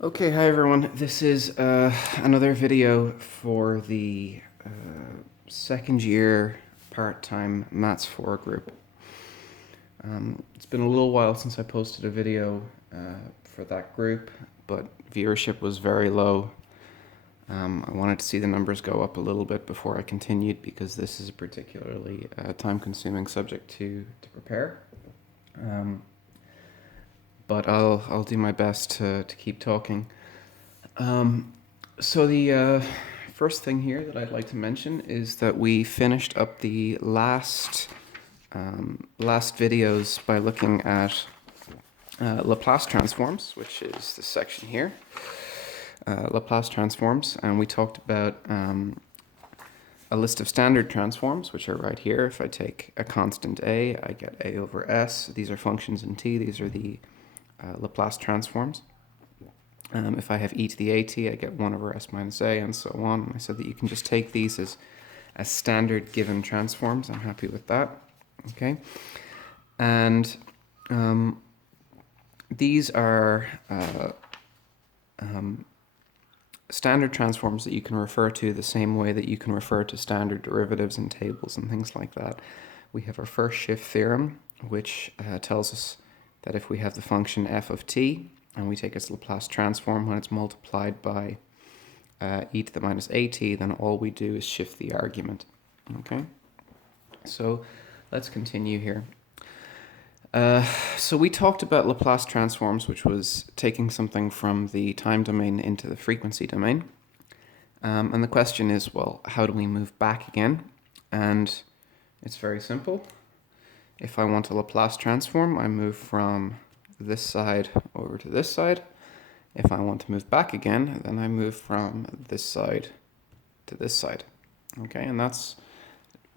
Okay, hi everyone. This is another video for the second year part-time Maths 4 group. It's been a little while since I posted a video for that group, but viewership was very low. I wanted to see the numbers go up a little bit before I continued because this is a particularly time-consuming subject to prepare. But I'll do my best to keep talking. So the first thing here that I'd like to mention is that we finished up the last videos by looking at Laplace transforms, which is this section here, Laplace transforms, and we talked about a list of standard transforms, which are right here. If I take a constant a, I get a over s. These are functions in t. These are the Laplace transforms. If I have e to the at, I get 1 over s minus a, and so on. I said that you can just take these as standard given transforms. I'm happy with that. Okay, and these are standard transforms that you can refer to the same way that you can refer to standard derivatives in tables and things like that. We have our first shift theorem, which tells us that if we have the function f of t, and we take its Laplace transform when it's multiplied by e to the minus at, then all we do is shift the argument. Okay, so let's continue here. So we talked about Laplace transforms, which was taking something from the time domain into the frequency domain. And the question is, well, how do we move back again? And it's very simple. If I want a Laplace transform, I move from this side over to this side. If I want to move back again, then I move from this side to this side. Okay, and that's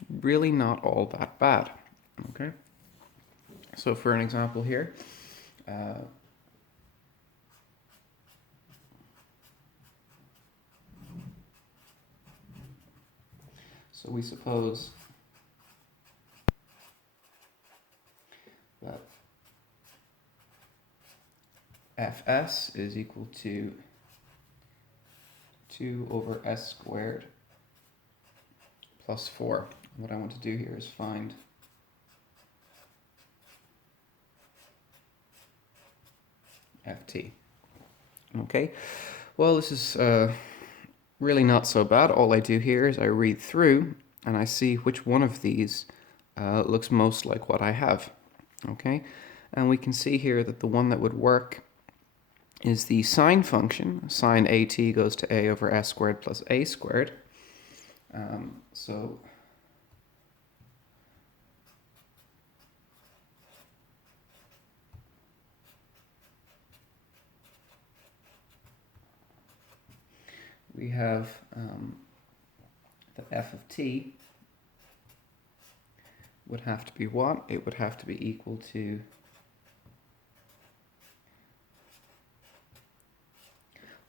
really not all that bad. Okay, so for an example here, so we suppose that fs is equal to 2 over s squared plus 4. What I want to do here is find ft. Okay, well, this is really not so bad. All I do here is I read through and I see which one of these looks most like what I have. Okay, and we can see here that the one that would work is the sine function. Sine at goes to a over s squared plus a squared. So we have that f of t would have to be what? It would have to be equal to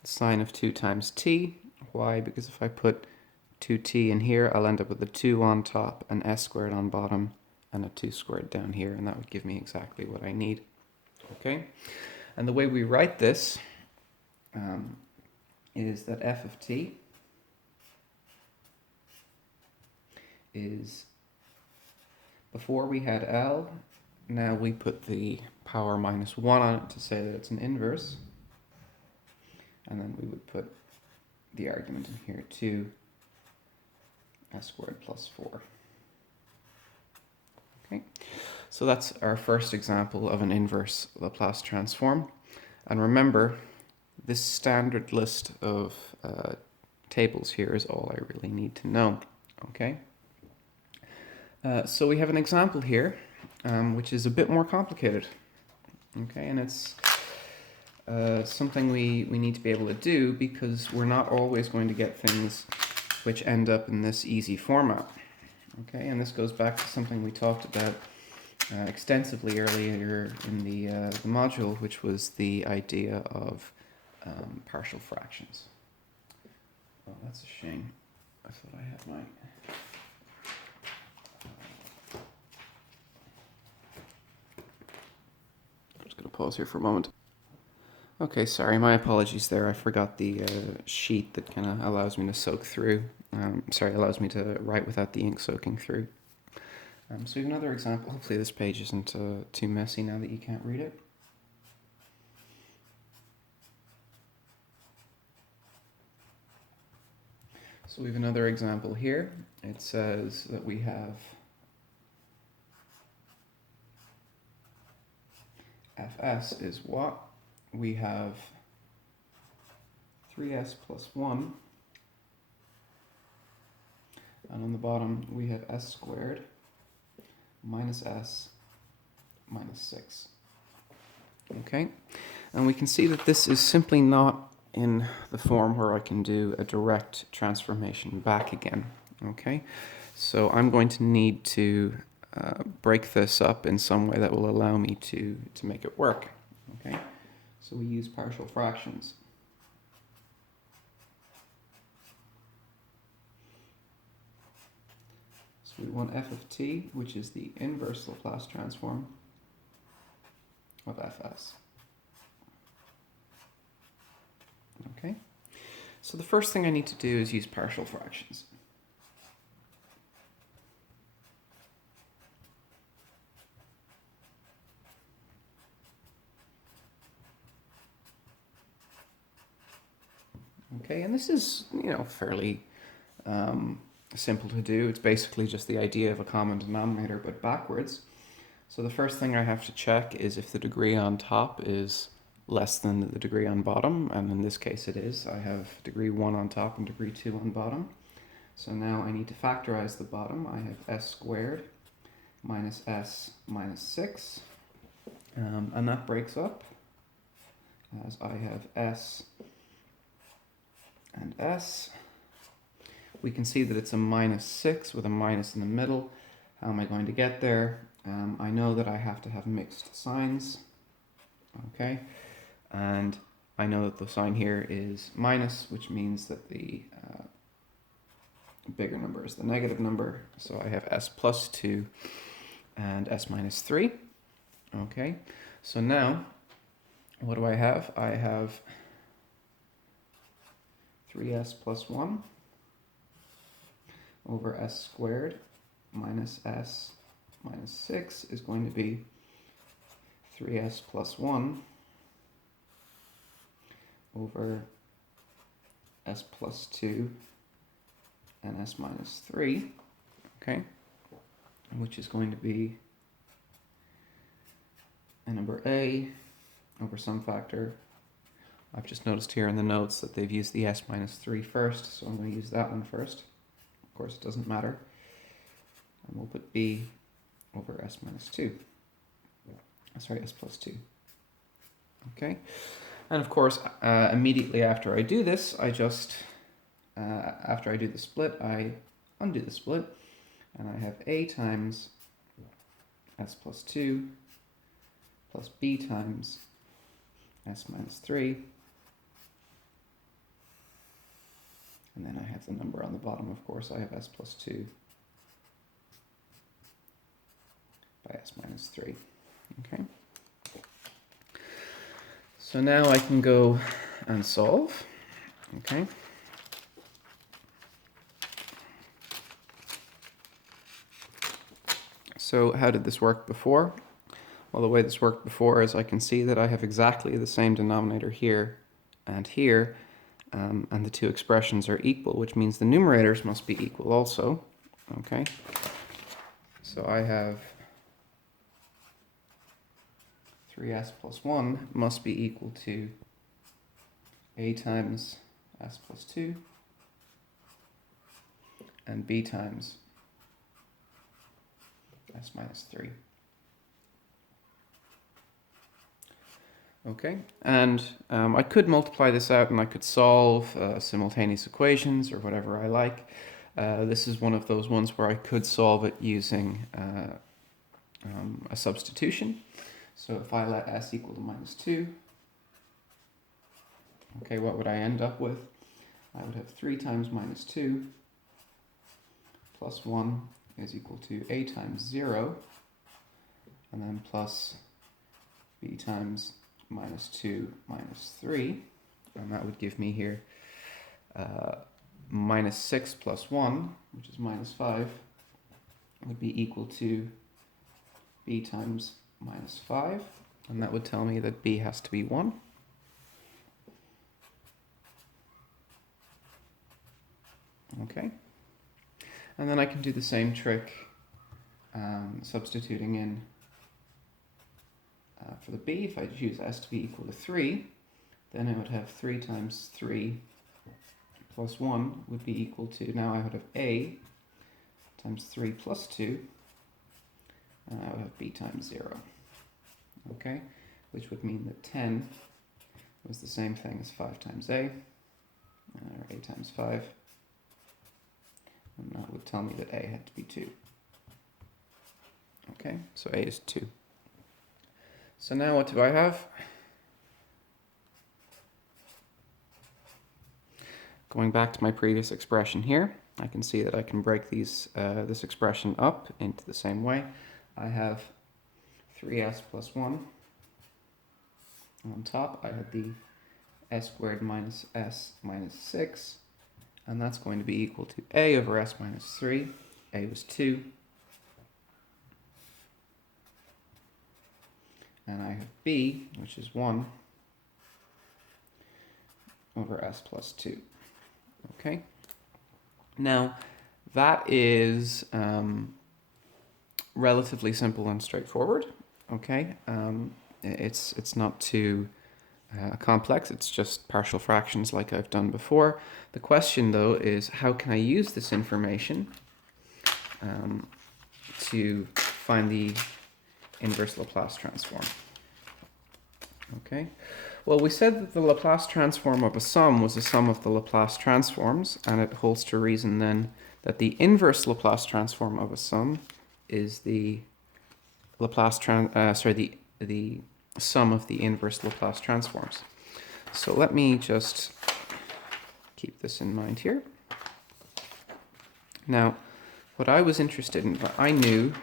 the sine of 2 times t. Why? Because if I put 2t in here, I'll end up with a 2 on top, an s squared on bottom, and a 2 squared down here, and that would give me exactly what I need. Okay, and the way we write this is that f of t is, before we had L, now we put the power minus 1 on it to say that it's an inverse. And then we would put the argument in here, 2 s squared plus 4. Okay, so that's our first example of an inverse Laplace transform. And remember, this standard list of tables here is all I really need to know. Okay. So we have an example here, which is a bit more complicated. Okay, and it's something we need to be able to do because we're not always going to get things which end up in this easy format. Okay, and this goes back to something we talked about extensively earlier in the module, which was the idea of partial fractions. Oh, that's a shame. I thought I had mine. Pause here for a moment. Okay, sorry, my apologies there. I forgot the sheet that kind of allows me to soak through. Allows me to write without the ink soaking through. So we have another example. Hopefully this page isn't too messy now that you can't read it. So we have another example here. It says that we have Fs is what? We have 3s plus 1, and on the bottom we have s squared minus s minus 6. Okay, and we can see that this is simply not in the form where I can do a direct transformation back again. Okay, so I'm going to need to break this up in some way that will allow me to make it work. Okay, so we use partial fractions. So we want f of t, which is the inverse Laplace transform of fs. Okay, so the first thing I need to do is use partial fractions. Okay, and this is, fairly simple to do. It's basically just the idea of a common denominator, but backwards. So the first thing I have to check is if the degree on top is less than the degree on bottom, and in this case it is. I have degree 1 on top and degree 2 on bottom. So now I need to factorize the bottom. I have s squared minus s minus 6, and that breaks up as I have s and s. We can see that it's a minus 6 with a minus in the middle. How am I going to get there? I know that I have to have mixed signs. Okay, and I know that the sign here is minus, which means that the bigger number is the negative number. So I have s plus 2 and s minus 3. Okay, so now what do I have? I have 3s plus 1 over s squared minus s minus 6 is going to be 3s plus 1 over s plus 2 and s minus 3, okay, which is going to be a number a over some factor. I've just noticed here in the notes that they've used the s minus 3 first, so I'm going to use that one first. Of course, it doesn't matter. And we'll put b over s minus 2. Sorry, s plus 2. Okay, and of course, immediately after I do this, after I do the split, I undo the split, and I have a times s plus 2 plus b times s minus 3, and then I have the number on the bottom. Of course, I have s plus 2 by s minus 3. Okay, so now I can go and solve. Okay, so how did this work before? Well, the way this worked before is I can see that I have exactly the same denominator here and here, and the two expressions are equal, which means the numerators must be equal also. Okay, so I have 3s plus 1 must be equal to a times s plus 2 and b times s minus 3. Okay, and I could multiply this out and I could solve simultaneous equations or whatever I like. This is one of those ones where I could solve it using a substitution. So if I let s equal to minus 2, okay, what would I end up with? I would have 3 times minus 2 plus 1 is equal to a times 0, and then plus b times minus 2 minus 3, and that would give me here minus 6 plus 1, which is minus 5, would be equal to b times minus 5, and that would tell me that b has to be 1. Okay, and then I can do the same trick substituting in for the b. If I choose s to be equal to 3, then I would have 3 times 3 plus 1 would be equal to, now I would have a times 3 plus 2, and I would have b times 0. Okay, which would mean that 10 was the same thing as 5 times a, or a times 5, and that would tell me that a had to be 2. Okay, so a is 2. So now what do I have? Going back to my previous expression here, I can see that I can break this expression up into the same way. I have 3s plus 1 on top. I have the s squared minus s minus 6, and that's going to be equal to a over s minus 3. A was 2. And I have b, which is 1, over s plus 2. Okay. Now, that is relatively simple and straightforward. Okay. It's not too complex. It's just partial fractions like I've done before. The question, though, is how can I use this information to find the inverse Laplace transform? Okay, well, we said that the Laplace transform of a sum was the sum of the Laplace transforms, and it holds to reason then that the inverse Laplace transform of a sum is the the sum of the inverse Laplace transforms. So let me just keep this in mind here. Now, what I was interested in, what I knew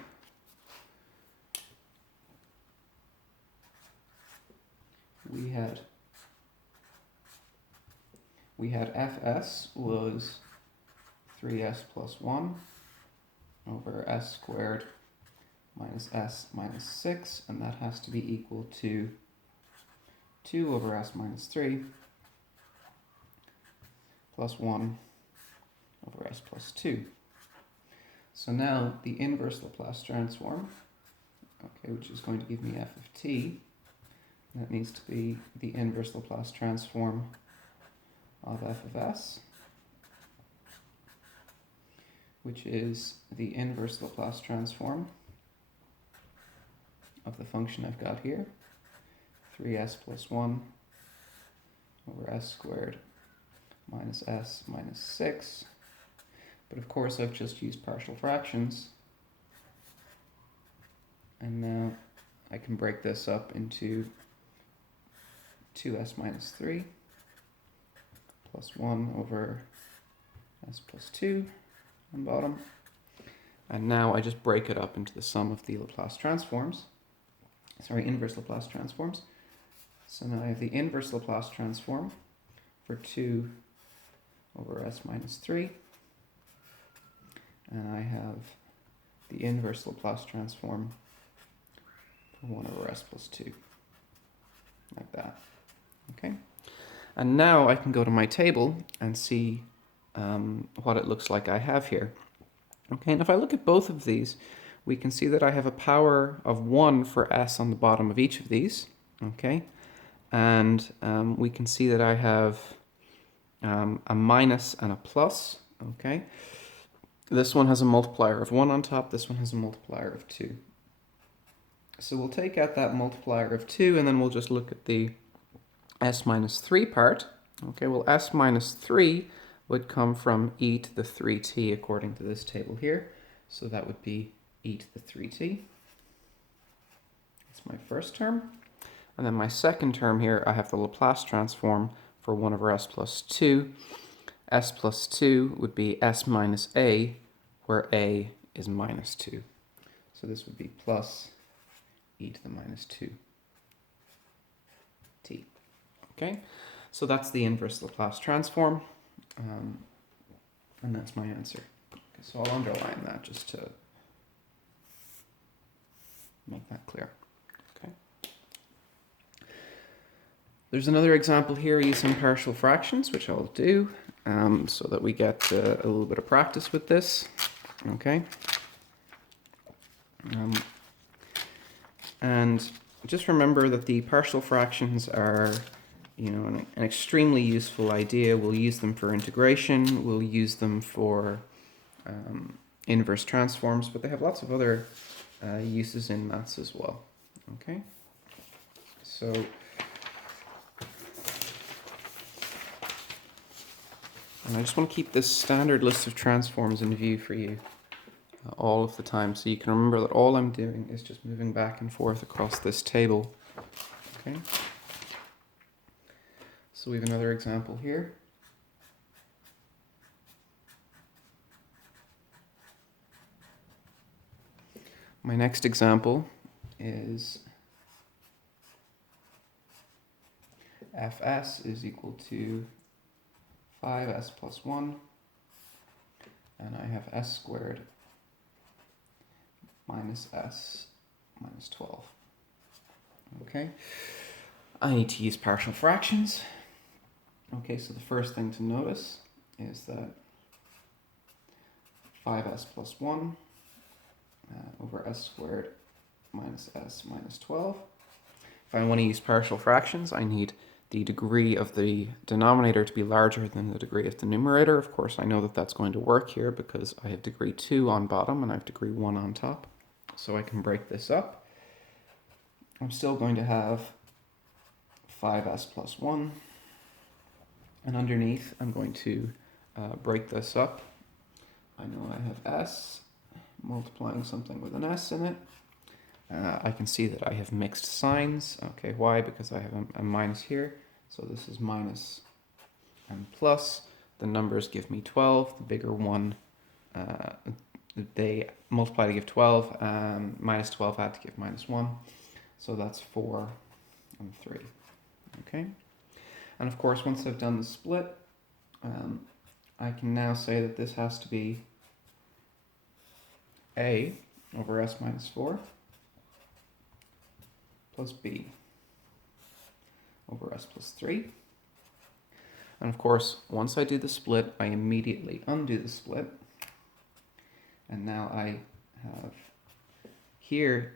we had fs was 3s plus 1 over s squared minus s minus 6, and that has to be equal to 2 over s minus 3 plus 1 over s plus 2. So now the inverse Laplace transform, okay, which is going to give me f of t, that needs to be the inverse Laplace transform of f of s, which is the inverse Laplace transform of the function I've got here, 3s plus 1 over s squared minus s minus 6. But of course I've just used partial fractions, and now I can break this up into 2s minus 3 plus 1 over s plus 2 on bottom. And now I just break it up into the sum of the Laplace transforms. Inverse Laplace transforms. So now I have the inverse Laplace transform for 2 over s minus 3. And I have the inverse Laplace transform for 1 over s plus 2. Like that. Okay. And now I can go to my table and see what it looks like I have here. Okay, and if I look at both of these, we can see that I have a power of 1 for s on the bottom of each of these. Okay, and we can see that I have a minus and a plus. Okay, this one has a multiplier of 1 on top, this one has a multiplier of 2. So we'll take out that multiplier of 2, and then we'll just look at the s minus 3 part. Okay, well, s minus 3 would come from e to the 3t according to this table here. So that would be e to the 3t. That's my first term. And then my second term here, I have the Laplace transform for 1 over s plus 2. S plus 2 would be s minus a, where a is minus 2. So this would be plus e to the minus 2. t. Okay, so that's the inverse Laplace transform, and that's my answer. Okay, so I'll underline that just to make that clear. Okay. There's another example here using partial fractions, which I'll do so that we get a little bit of practice with this. Okay. And just remember that the partial fractions are, an extremely useful idea. We'll use them for integration. We'll use them for inverse transforms, but they have lots of other uses in maths as well. Okay. So and I just want to keep this standard list of transforms in view for you all of the time, so you can remember that all I'm doing is just moving back and forth across this table. Okay. So we have another example here. My next example is fs is equal to 5s plus 1, and I have s squared minus s minus 12. Okay, I need to use partial fractions. Okay, so the first thing to notice is that 5s plus 1 over s squared minus s minus 12. If I want to use partial fractions, I need the degree of the denominator to be larger than the degree of the numerator. Of course, I know that that's going to work here because I have degree 2 on bottom and I have degree 1 on top. So I can break this up. I'm still going to have 5s plus 1. And underneath, I'm going to break this up. I know I have s multiplying something with an s in it. I can see that I have mixed signs. Okay, why? Because I have a minus here. So this is minus and plus. The numbers give me 12. The bigger one, they multiply to give 12. Minus 12 had to give minus 1. So that's 4 and 3. Okay. And of course, once I've done the split, I can now say that this has to be a over s minus 4 plus b over s plus 3. And of course, once I do the split, I immediately undo the split. And now I have here,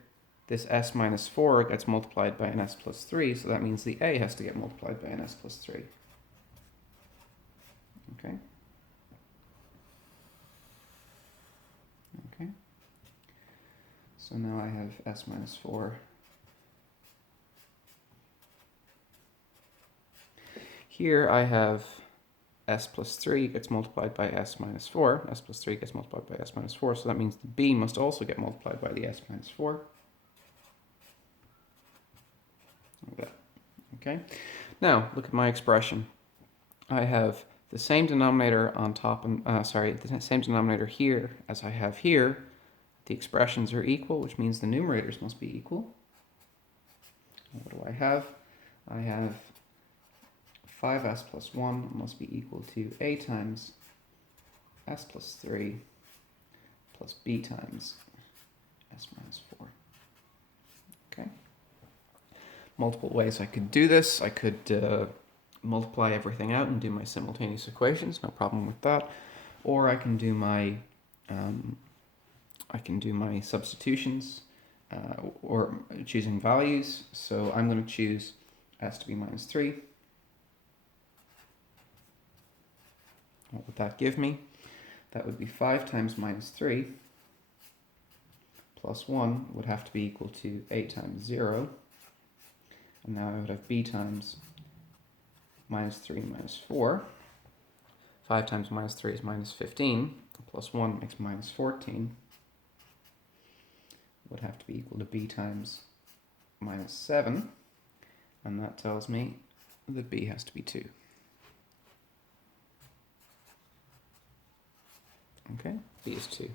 this s minus 4 gets multiplied by an s plus 3, so that means the a has to get multiplied by an s plus 3. Okay. Okay. So now I have s minus 4. Here I have s plus 3 gets multiplied by s minus 4. S plus 3 gets multiplied by s minus 4, so that means the b must also get multiplied by the s minus 4. Like that. Okay. Now, look at my expression. I have the same denominator on top, and the same denominator here as I have here. The expressions are equal, which means the numerators must be equal. What do I have? I have 5s plus 1 must be equal to a times s plus 3 plus b times s minus 4. Okay. Multiple ways I could do this. I could multiply everything out and do my simultaneous equations, no problem with that. Or I can do my substitutions or choosing values. So I'm going to choose s to be minus 3. What would that give me? That would be 5 times minus 3 plus 1 would have to be equal to a times 0. And now I would have b times minus 3 minus 4. 5 times minus 3 is minus 15. Plus 1 makes minus 14. Would have to be equal to b times minus 7. And that tells me that b has to be 2. Okay, b is 2.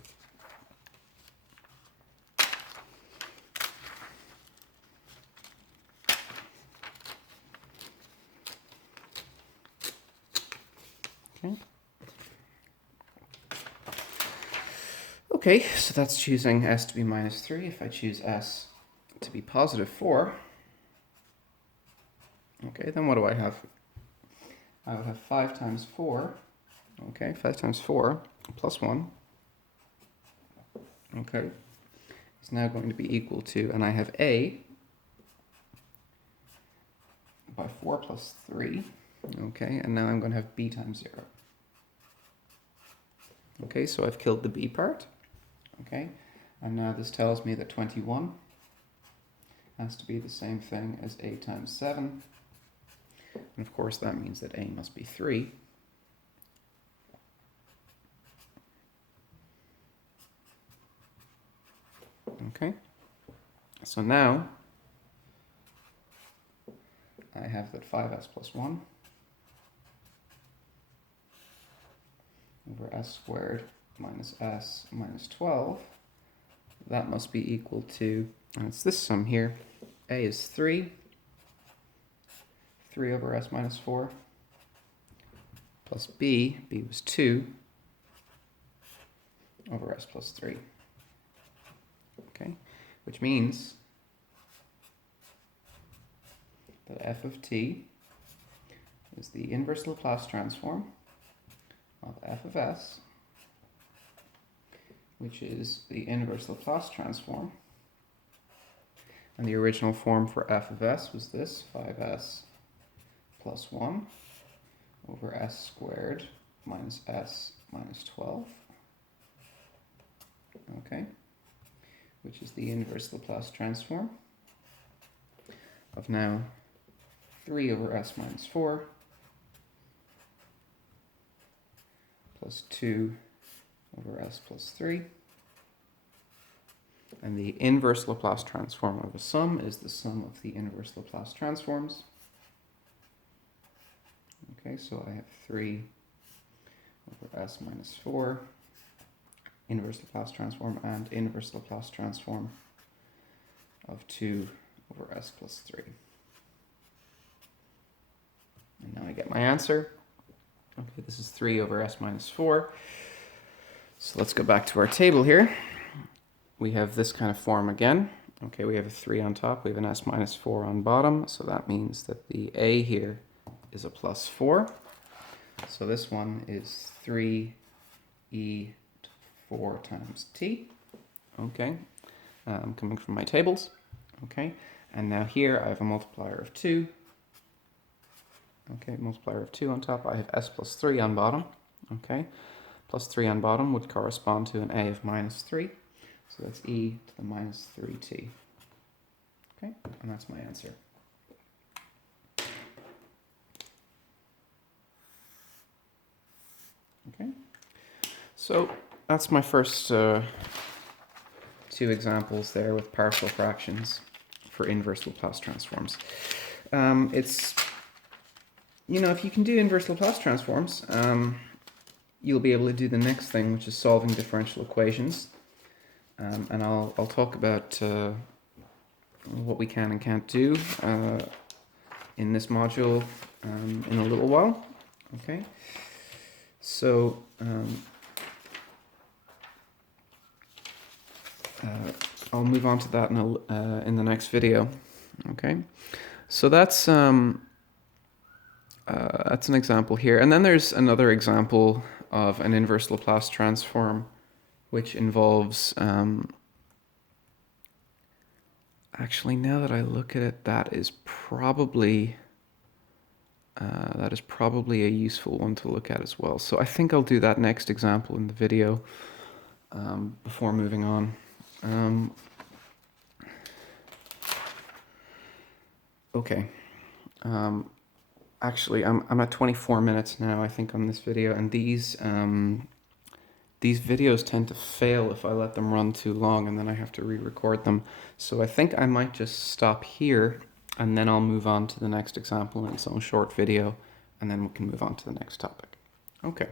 Okay. Okay, so that's choosing s to be minus 3. If I choose s to be positive 4, okay, then what do I have? I would have 5 times 4. Okay, 5 times 4 plus 1. Okay, it's now going to be equal to, and I have a by 4 plus 3. Okay, and now I'm going to have b times 0. Okay, so I've killed the b part. Okay, and now this tells me that 21 has to be the same thing as a times 7. And of course that means that a must be 3. Okay, so now I have that 5s plus 1 over s squared minus s minus 12. That must be equal to, and it's this sum here, a is 3 over s minus 4, plus b was 2 over s plus 3. Okay, which means that f of t is the inverse Laplace transform of f of s, which is the inverse Laplace transform. And the original form for f of s was this, 5s plus 1 over s squared minus s minus 12. Okay, which is the inverse Laplace transform of now 3 over s minus 4 plus 2 over s plus 3. And the inverse Laplace transform of a sum is the sum of the inverse Laplace transforms. Okay, so I have 3 over s minus 4, inverse Laplace transform, and inverse Laplace transform of 2 over s plus 3. And now I get my answer. Okay, this is 3 over s minus 4. So let's go back to our table here. We have this kind of form again. Okay, we have a 3 on top, we have an s minus 4 on bottom, so that means that the a here is a plus 4. So this one is 3e to 4 times t. Okay, coming from my tables. Okay, and now here I have a multiplier of 2. Okay, multiplier of 2 on top. I have s plus 3 on bottom. Okay, plus 3 on bottom would correspond to an a of minus 3. So that's e to the minus 3t. Okay, and that's my answer. Okay, so that's my first 2 examples there with partial fractions for inverse Laplace transforms. It's, you know, if you can do inverse Laplace transforms, you'll be able to do the next thing, which is solving differential equations. And I'll talk about what we can and can't do in this module in a little while. Okay, so I'll move on to that in the next video. Okay, so that's an example here, and then there's another example of an inverse Laplace transform, which involves, actually, now that I look at it, that is probably a useful one to look at as well. So I think I'll do that next example in the video before moving on. Okay. Actually, I'm at 24 minutes now, I think, on this video, and these videos tend to fail if I let them run too long, and then I have to re-record them. So I think I might just stop here, and then I'll move on to the next example in its own short video, and then we can move on to the next topic. Okay.